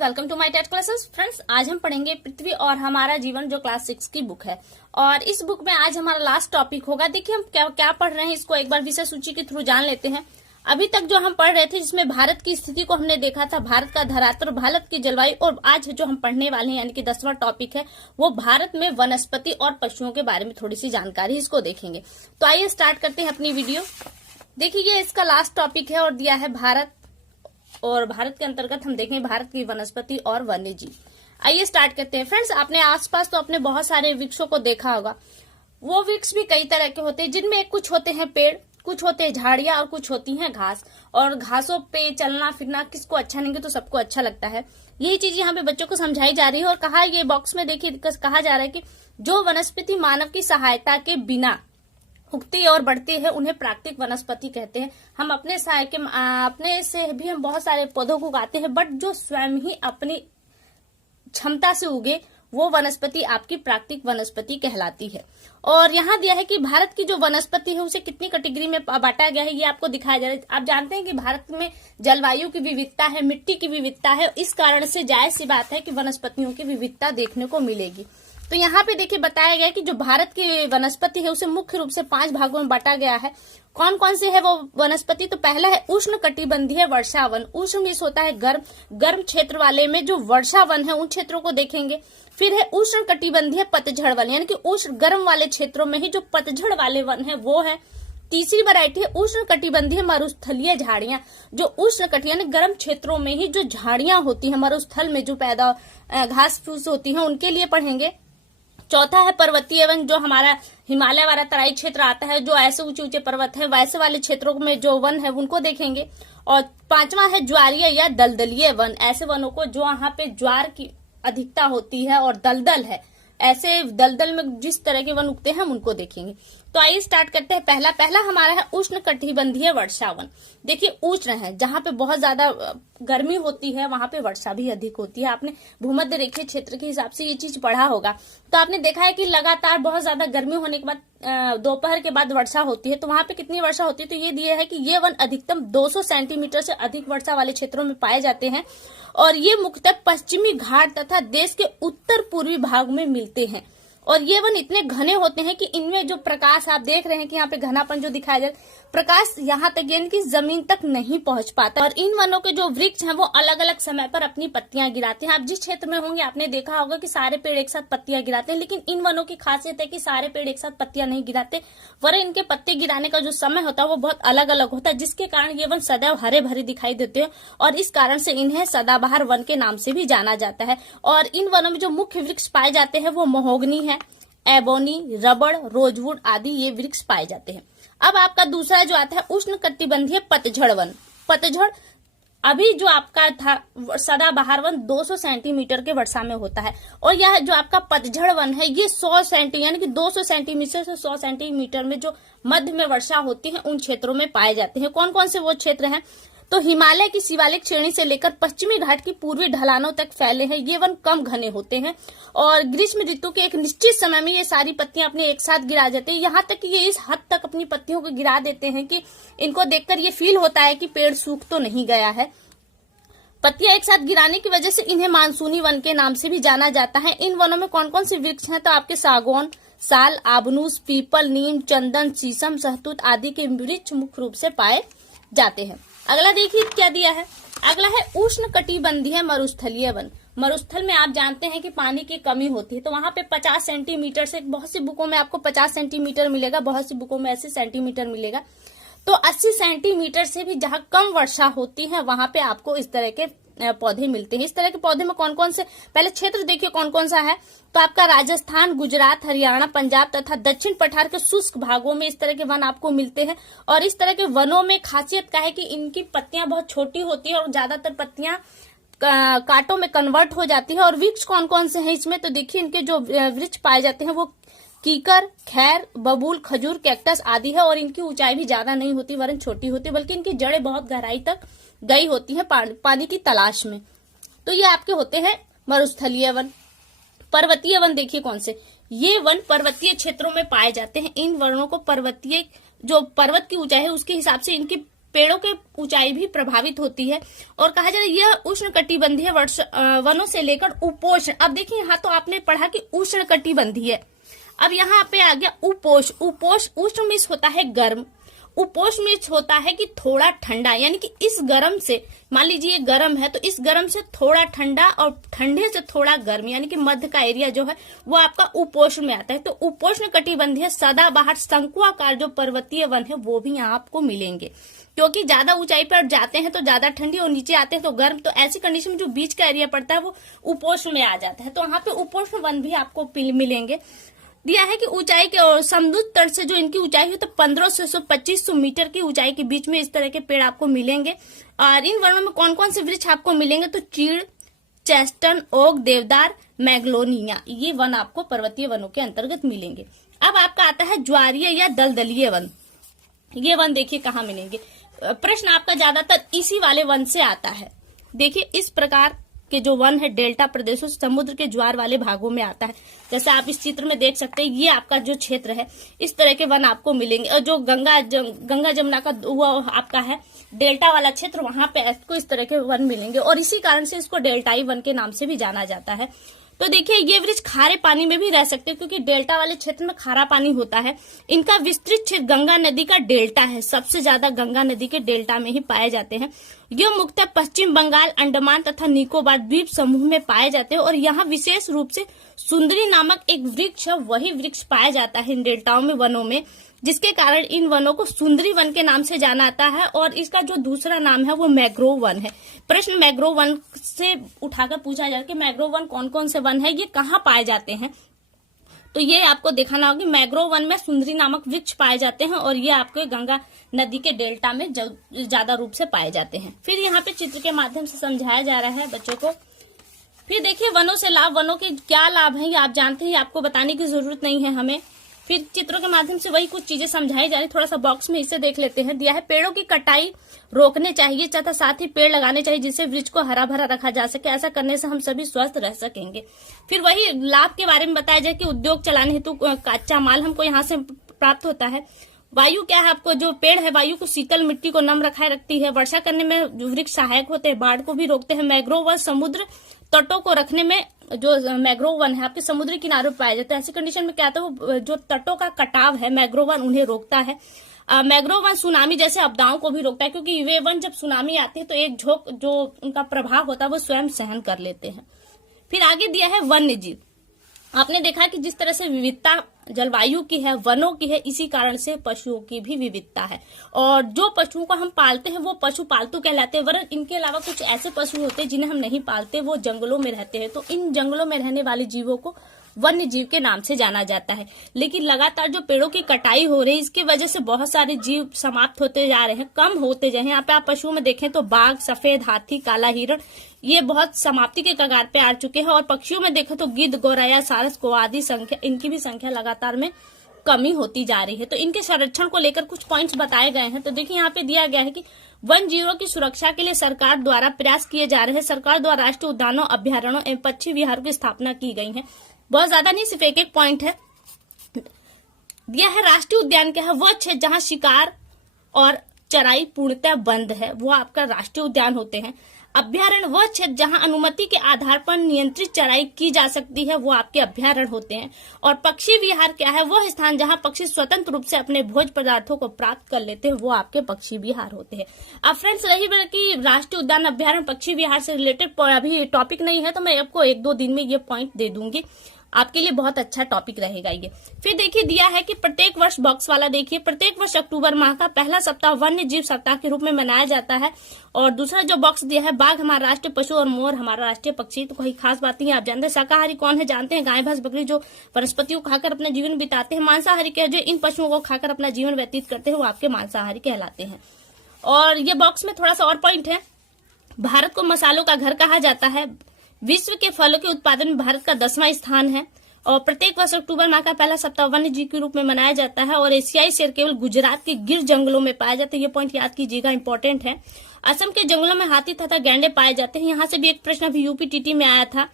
Welcome to my TET classes. Friends, आज हम पढ़ेंगे पृथ्वी और हमारा जीवन, जो क्लास 6 की बुक है। और इस बुक में आज हमारा लास्ट टॉपिक होगा। देखिए, हम क्या पढ़ रहे हैं, इसको एक बार विषय सूची के थ्रू जान लेते हैं। अभी तक जो हम पढ़ रहे थे, जिसमें भारत की स्थिति को हमने देखा था, भारत का धरातल, भारत की जलवायु, और आज जो हम पढ़ने वाले हैं यानी कि 10वां टॉपिक है, वो भारत में वनस्पति और पशुओं के बारे में थोड़ी सी जानकारी, इसको देखेंगे। तो आइए स्टार्ट करते हैं अपनी वीडियो। देखिए, ये इसका लास्ट टॉपिक है और दिया है भारत, और भारत के अंतर्गत हम देखेंगे भारत की वनस्पति और वन्य जीव। आइए स्टार्ट करते हैं। फ्रेंड्स, अपने आसपास तो अपने बहुत सारे वृक्षों को देखा होगा। वो वृक्ष भी कई तरह के होते हैं, जिनमें कुछ होते हैं पेड़, कुछ होते हैं झाड़ियां और कुछ होती हैं घास। और घासों पे चलना फिरना किसको अच्छा नहीं, तो सबको अच्छा लगता है। यही चीज यहाँ पे बच्चों को समझाई जा रही है। और कहा, ये बॉक्स में देखिए कहा जा रहा है कि जो वनस्पति मानव की सहायता के बिना उगती और बढ़ती है, उन्हें प्राकृतिक वनस्पति कहते हैं। हम अपने से भी हम बहुत सारे पौधों को उगाते हैं, बट जो स्वयं ही अपनी क्षमता से उगे, वो वनस्पति आपकी प्राकृतिक वनस्पति कहलाती है। और यहाँ दिया है कि भारत की जो वनस्पति है, उसे कितनी कैटेगरी में बांटा गया है, ये आपको दिखाया जा रहा है। आप जानते हैं कि भारत में जलवायु की विविधता है, मिट्टी की विविधता है। इस कारण से जायज सी बात है कि वनस्पतियों की विविधता देखने को मिलेगी। तो यहाँ पे देखिए बताया गया कि जो भारत की वनस्पति है, उसे मुख्य रूप से 5 भागों में बांटा गया है। कौन कौन से है वो वनस्पति? तो पहला है उष्ण कटिबंधीय वर्षावन। उष्ण मीन्स होता है गर्म क्षेत्र वाले में जो वर्षावन है, उन क्षेत्रों को देखेंगे। फिर है उष्ण कटिबंधीय पतझड़ वन, यानी कि उष्ण गर्म वाले क्षेत्रों में ही जो पतझड़ वाले वन है वो है। तीसरी वैरायटी है उष्ण कटिबंधीय मरुस्थलीय झाड़ियां, जो उष्ण कटि यानी गर्म क्षेत्रों में ही जो झाड़ियां होती है, मरुस्थल में जो पैदा घास फूस होती है, उनके लिए पढ़ेंगे। चौथा है पर्वतीय वन, जो हमारा हिमालय वाला तराई क्षेत्र आता है, जो ऐसे ऊंचे ऊंचे पर्वत है, वैसे वाले क्षेत्रों में जो वन है उनको देखेंगे। और 5वां है ज्वारीय या दलदलीय वन, ऐसे वनों को जो वहां पे ज्वार की अधिकता होती है और दलदल है, ऐसे दलदल में जिस तरह के वन उगते हैं हम उनको देखेंगे। तो आइए स्टार्ट करते हैं। पहला हमारा है उष्ण कटिबंधीय वर्षावन। देखिए, उष्ण है, जहां पे बहुत ज्यादा गर्मी होती है, वहां पे वर्षा भी अधिक होती है। आपने भूमध्य रेखीय क्षेत्र के हिसाब से ये चीज पढ़ा होगा। तो आपने देखा है कि लगातार बहुत ज्यादा गर्मी होने के बाद दोपहर के बाद वर्षा होती है। तो वहां पे कितनी वर्षा होती है? तो ये दिया है कि ये वन अधिकतम 200 सेंटीमीटर से अधिक वर्षा वाले क्षेत्रों में पाए जाते हैं। और ये मुख्यतः पश्चिमी घाट तथा देश के उत्तर पूर्वी भाग में मिलते हैं। और ये वन इतने घने होते हैं कि इनमें जो प्रकाश आप देख रहे हैं कि यहाँ पे घनापन जो दिखाया जाए, प्रकाश यहाँ तक यानी कि जमीन तक नहीं पहुंच पाता। और इन वनों के जो वृक्ष हैं वो अलग अलग समय पर अपनी पत्तियां गिराते हैं। आप जिस क्षेत्र में होंगे आपने देखा होगा कि सारे पेड़ एक साथ पत्तियां गिराते हैं, लेकिन इन वनों की खासियत है कि सारे पेड़ एक साथ पत्तियां नहीं गिराते, वरन इनके पत्ते गिराने का जो समय होता है वो बहुत अलग अलग होता है, जिसके कारण ये वन सदैव हरे भरे दिखाई देते हैं। और इस कारण से इन्हें सदाबहार वन के नाम से भी जाना जाता है। और इन वनों में जो मुख्य वृक्ष पाए जाते हैं वो महोगनी है, एबोनी, रबड़, रोजवुड आदि ये वृक्ष पाए जाते हैं। अब आपका दूसरा जो आता है उष्ण कटिबंधीय पतझड़ वन। पतझड़ अभी जो आपका था सदाबहार वन 200 सेंटीमीटर के वर्षा में होता है। और यह जो आपका पतझड़ वन है, ये 100 सेंटी यानी कि 200 सेंटीमीटर से 100 सेंटीमीटर में जो मध्य में वर्षा होती है, उन क्षेत्रों में पाए जाते हैं। कौन कौन से वो क्षेत्र हैं? तो हिमालय की शिवालिक श्रेणी से लेकर पश्चिमी घाट की पूर्वी ढलानों तक फैले हैं। ये वन कम घने होते हैं और ग्रीष्म ऋतु के एक निश्चित समय में ये सारी पत्तियां अपने एक साथ गिरा जाती है। यहाँ तक कि ये इस हद तक अपनी पत्तियों को गिरा देते हैं कि इनको देखकर ये फील होता है कि पेड़ सूख तो नहीं गया है। पत्तियां एक साथ गिराने की वजह से इन्हें मानसूनी वन के नाम से भी जाना जाता है। इन वनों में कौन कौन से वृक्ष हैं? तो आपके सागौन, साल, आबनूस, पीपल, नीम, चंदन, शीशम, सहतूत आदि के वृक्ष मुख्य रूप से पाए जाते हैं। अगला देखिए क्या दिया है। अगला है उष्ण कटिबंधीय मरुस्थलीय वन। मरुस्थल में आप जानते हैं कि पानी की कमी होती है, तो वहां पे 50 सेंटीमीटर से, बहुत सी बुकों में आपको 50 सेंटीमीटर मिलेगा, बहुत सी बुकों में 80 सेंटीमीटर मिलेगा। तो 80 सेंटीमीटर से भी जहां कम वर्षा होती है, वहां पे आपको इस तरह के पौधे मिलते हैं। इस तरह के पौधे में कौन कौन से, पहले क्षेत्र देखिए कौन कौन सा है। तो आपका राजस्थान, गुजरात, हरियाणा, पंजाब तथा दक्षिण पठार के शुष्क भागों में इस तरह के वन आपको मिलते हैं। और इस तरह के वनों में खासियत क्या है कि इनकी पत्तियां बहुत छोटी होती है और ज्यादातर पत्तियां कांटों में कन्वर्ट हो जाती है। और वृक्ष कौन कौन से हैं इसमें? तो देखिए इनके जो वृक्ष पाए जाते हैं वो कीकर, खैर, बबूल, खजूर, कैक्टस आदि है। और इनकी ऊंचाई भी ज्यादा नहीं होती, वरन छोटी होती, बल्कि इनकी जड़ें बहुत गहराई तक गई होती है पानी की तलाश में। तो ये आपके होते हैं मरुस्थलीय वन। पर्वतीय वन देखिए कौन से, ये वन पर्वतीय क्षेत्रों में पाए जाते हैं। इन वनों को पर्वतीय, जो पर्वत की ऊंचाई है उसके हिसाब से इनकी पेड़ों के ऊंचाई भी प्रभावित होती है। और कहा जाए यह उष्णकटिबंधीय वनों से लेकर उपोष्ण, अब देखिए यहाँ तो आपने पढ़ा कि उष्णकटिबंधीय, अब यहाँ पे आ गया उपोष्ण। उपोष्ण, उष्ण मीन्स होता है गर्म, उपोष्ण मीन्स होता है कि थोड़ा ठंडा, यानी कि इस गर्म से, मान लीजिए गर्म है तो इस गर्म से थोड़ा ठंडा और ठंडे से थोड़ा गर्म, यानी कि मध्य का एरिया जो है वो आपका उपोष्ण में आता है। तो उपोष्ण कटिबंधीय सदाबहार शंकुआकार जो पर्वतीय वन है वो भी यहाँ आपको मिलेंगे, क्योंकि ज्यादा ऊंचाई पर जाते हैं तो ज्यादा ठंडी और नीचे आते हैं तो गर्म, तो ऐसी कंडीशन में जो बीच का एरिया पड़ता है वो उपोष्ण में आ जाता है। तो वहां पे उपोष्ण वन भी आपको मिलेंगे। दिया है कि ऊंचाई के और समुद्र तट से जो इनकी ऊंचाई है तो 1500 से 2500 मीटर की ऊंचाई के बीच में इस तरह के पेड़ आपको मिलेंगे। और इन वनों में कौन कौन से वृक्ष आपको मिलेंगे, तो चीड़, चेस्टन, ओक, देवदार, मैग्नोलिया, ये वन आपको पर्वतीय वनों के अंतर्गत मिलेंगे। अब आपका आता है ज्वारीय या दलदलीय वन। ये वन देखिए कहाँ मिलेंगे, प्रश्न आपका ज्यादातर इसी वाले वन से आता है। देखिए इस प्रकार के जो वन है डेल्टा प्रदेशों, समुद्र के ज्वार वाले भागों में आता है। जैसे आप इस चित्र में देख सकते हैं, ये आपका जो क्षेत्र है इस तरह के वन आपको मिलेंगे। और जो गंगा जमुना का वो आपका है डेल्टा वाला क्षेत्र, वहां पे आपको इस तरह के वन मिलेंगे और इसी कारण से इसको डेल्टाई वन के नाम से भी जाना जाता है। तो देखिए ये वृक्ष खारे पानी में भी रह सकते हैं, क्योंकि डेल्टा वाले क्षेत्र में खारा पानी होता है। इनका विस्तृत क्षेत्र गंगा नदी का डेल्टा है, सबसे ज्यादा गंगा नदी के डेल्टा में ही पाए जाते हैं। ये मुख्यतः पश्चिम बंगाल, अंडमान तथा निकोबार द्वीप समूह में पाए जाते हैं और यहाँ विशेष रूप से सुंदरी नामक एक वृक्ष है, वही वृक्ष पाया जाता है इन डेल्टाओं में, वनों में, जिसके कारण इन वनों को सुंदरी वन के नाम से जाना जाता है। और इसका जो दूसरा नाम है वो मैंग्रोव वन है। प्रश्न मैंग्रोव वन से उठाकर पूछा जाए कि मैंग्रोव वन कौन कौन से वन है, ये कहाँ पाए जाते हैं, तो ये आपको दिखाना होगा। मैंग्रोव वन में सुंदरी नामक वृक्ष पाए जाते हैं और ये आपके गंगा नदी के डेल्टा में ज्यादा रूप से पाए जाते हैं। फिर यहाँ पे चित्र के माध्यम से समझाया जा रहा है बच्चों को। फिर देखिए वनों से लाभ, वनों के क्या लाभ हैं ये आप जानते हैं, आपको बताने की जरूरत नहीं है हमें। फिर चित्रों के माध्यम से वही कुछ चीजें समझाई जा रही, थोड़ा सा बॉक्स में इसे देख लेते हैं। दिया है पेड़ों की कटाई रोकने चाहिए तथा साथ ही पेड़ लगाने चाहिए जिससे वृक्ष को हरा भरा रखा जा सके, ऐसा करने से हम सभी स्वस्थ रह सकेंगे। फिर वही लाभ के बारे में बताया जाए कि उद्योग चलाने हेतु कच्चा माल हमको यहाँ से प्राप्त होता है। वायु क्या है, आपको जो पेड़ है वायु को शीतल, मिट्टी को नम रखाए रखती है। वर्षा करने में वृक्ष सहायक होते हैं, बाढ़ को भी रोकते हैं। मैंग्रोव वन समुद्र तटों को रखने में, जो मैंग्रोव वन है आपके समुद्री किनारों पर पाए जाते हैं। ऐसी कंडीशन में क्या आता है, वो जो तटों का कटाव है मैंग्रोव वन उन्हें रोकता है। मैंग्रोव वन सुनामी जैसे आपदाओं को भी रोकता है, क्योंकि वे वन जब सुनामी आती है तो एक झोंक जो उनका प्रभाव होता है वो स्वयं सहन कर लेते हैं। फिर आगे दिया है वन्य जीव। आपने देखा कि जिस तरह से विविधता जलवायु की है, वनों की है, इसी कारण से पशुओं की भी विविधता है। और जो पशुओं को हम पालते हैं वो पशु पालतू कहलाते हैं, वरन इनके अलावा कुछ ऐसे पशु होते हैं जिन्हें हम नहीं पालते, वो जंगलों में रहते हैं। तो इन जंगलों में रहने वाले जीवों को वन्य जीव के नाम से जाना जाता है। लेकिन लगातार जो पेड़ों की कटाई हो रही है इसकी वजह से बहुत सारे जीव समाप्त होते जा रहे हैं, कम होते जा रहे हैं। यहाँ पे आप पशुओं में देखें तो बाघ, सफेद हाथी, काला हिरण, ये बहुत समाप्ति के कगार पे आ चुके हैं। और पक्षियों में देखें तो गिद्ध, गौरैया, सारस, कौवा आदि संख्या, इनकी भी संख्या लगातार में कमी होती जा रही है। तो इनके संरक्षण को लेकर कुछ पॉइंट्स बताए गए हैं। तो देखिए यहाँ पे दिया गया है कि वन जीवों की सुरक्षा के लिए सरकार द्वारा प्रयास किए जा रहे हैं। सरकार द्वारा राष्ट्रीय उद्यानों, अभ्यारण्यों एवं पक्षी विहारों की स्थापना की गई है। बहुत ज्यादा नहीं, सिर्फ एक एक पॉइंट है। दिया है राष्ट्रीय उद्यान क्या है, वह क्षेत्र जहां शिकार और चराई पूर्णतः बंद है, वो आपका राष्ट्रीय उद्यान होते हैं। अभ्यारण्य वह क्षेत्र जहां अनुमति के आधार पर नियंत्रित चराई की जा सकती है, वो आपके अभ्यारण्य होते हैं। और पक्षी विहार क्या है, वह स्थान जहां पक्षी स्वतंत्र रूप से अपने भोज पदार्थों को प्राप्त कर लेते हैं, वो आपके पक्षी विहार होते हैं। अब फ्रेंड्स रही बल्कि राष्ट्रीय उद्यान, अभ्यारण्य, पक्षी विहार से रिलेटेड अभी टॉपिक नहीं है, तो मैं आपको 1-2 दिन में ये पॉइंट दे दूंगी, आपके लिए बहुत अच्छा टॉपिक रहेगा ये। फिर देखिए दिया है कि प्रत्येक वर्ष, बॉक्स वाला देखिए, प्रत्येक वर्ष अक्टूबर माह का पहला सप्ताह वन्य जीव सप्ताह के रूप में मनाया जाता है। और दूसरा जो बॉक्स दिया है, बाघ हमारा राष्ट्रीय पशु और मोर हमारा राष्ट्रीय पक्षी। तो कोई खास बात नहीं है, आप जानते हैं। शाकाहारी कौन है जानते हैं, गाय, भैंस, बकरी, जो वनस्पतियों को खाकर अपना जीवन बिताते हैं। मांसाहारी क्या, जो इन पशुओं को खाकर अपना जीवन व्यतीत करते हैं, वो आपके मांसाहारी कहलाते हैं। और ये बॉक्स में थोड़ा सा और पॉइंट है, भारत को मसालों का घर कहा जाता है। विश्व के फलों के उत्पादन में भारत का 10वां स्थान है। और प्रत्येक वर्ष अक्टूबर माह का पहला सप्ताह वन्य जीव के रूप में मनाया जाता है। और एशियाई शेर केवल गुजरात के गिर जंगलों में पाया जाता है, ये पॉइंट याद कीजिएगा, इंपॉर्टेंट है। असम के जंगलों में हाथी तथा गैंडे पाए जाते हैं, यहाँ से भी एक प्रश्न अभी यूपीटीटी में आया था।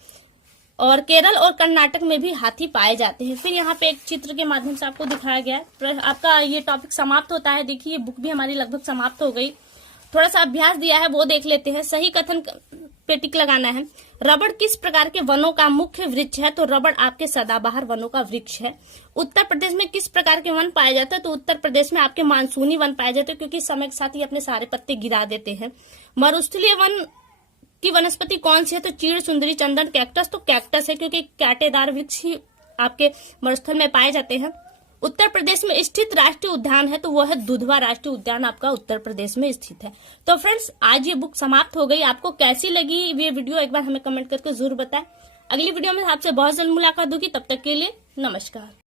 और केरल और कर्नाटक में भी हाथी पाए जाते हैं। फिर यहाँ पे एक चित्र के माध्यम से आपको दिखाया गया है। आपका ये टॉपिक समाप्त होता है। देखिए बुक भी हमारी लगभग समाप्त हो गई। थोड़ा सा अभ्यास दिया है वो देख लेते हैं। सही कथन पे टिक लगाना है। रबड़ किस प्रकार के वनों का मुख्य वृक्ष है? तो रबड़ आपके सदाबहार वनों का वृक्ष है। उत्तर प्रदेश में किस प्रकार के वन पाए जाते हैं? तो उत्तर प्रदेश में आपके मानसूनी वन पाए जाते हैं, क्योंकि समय के साथ ही अपने सारे पत्ते गिरा देते हैं। मरुस्थलीय वन की वनस्पति कौन सी है? तो चीड़, सुंदरी, चंदन, कैक्टस। तो कैक्टस है, क्योंकि कांटेदार वृक्ष ही आपके मरुस्थल में पाए जाते हैं। उत्तर प्रदेश में स्थित राष्ट्रीय उद्यान है, तो वो है दुधवा राष्ट्रीय उद्यान, आपका उत्तर प्रदेश में स्थित है। तो फ्रेंड्स, आज ये बुक समाप्त हो गई। आपको कैसी लगी ये वीडियो एक बार हमें कमेंट करके जरूर बताएं। अगली वीडियो में आपसे बहुत जल्द मुलाकात होगी। तब तक के लिए नमस्कार।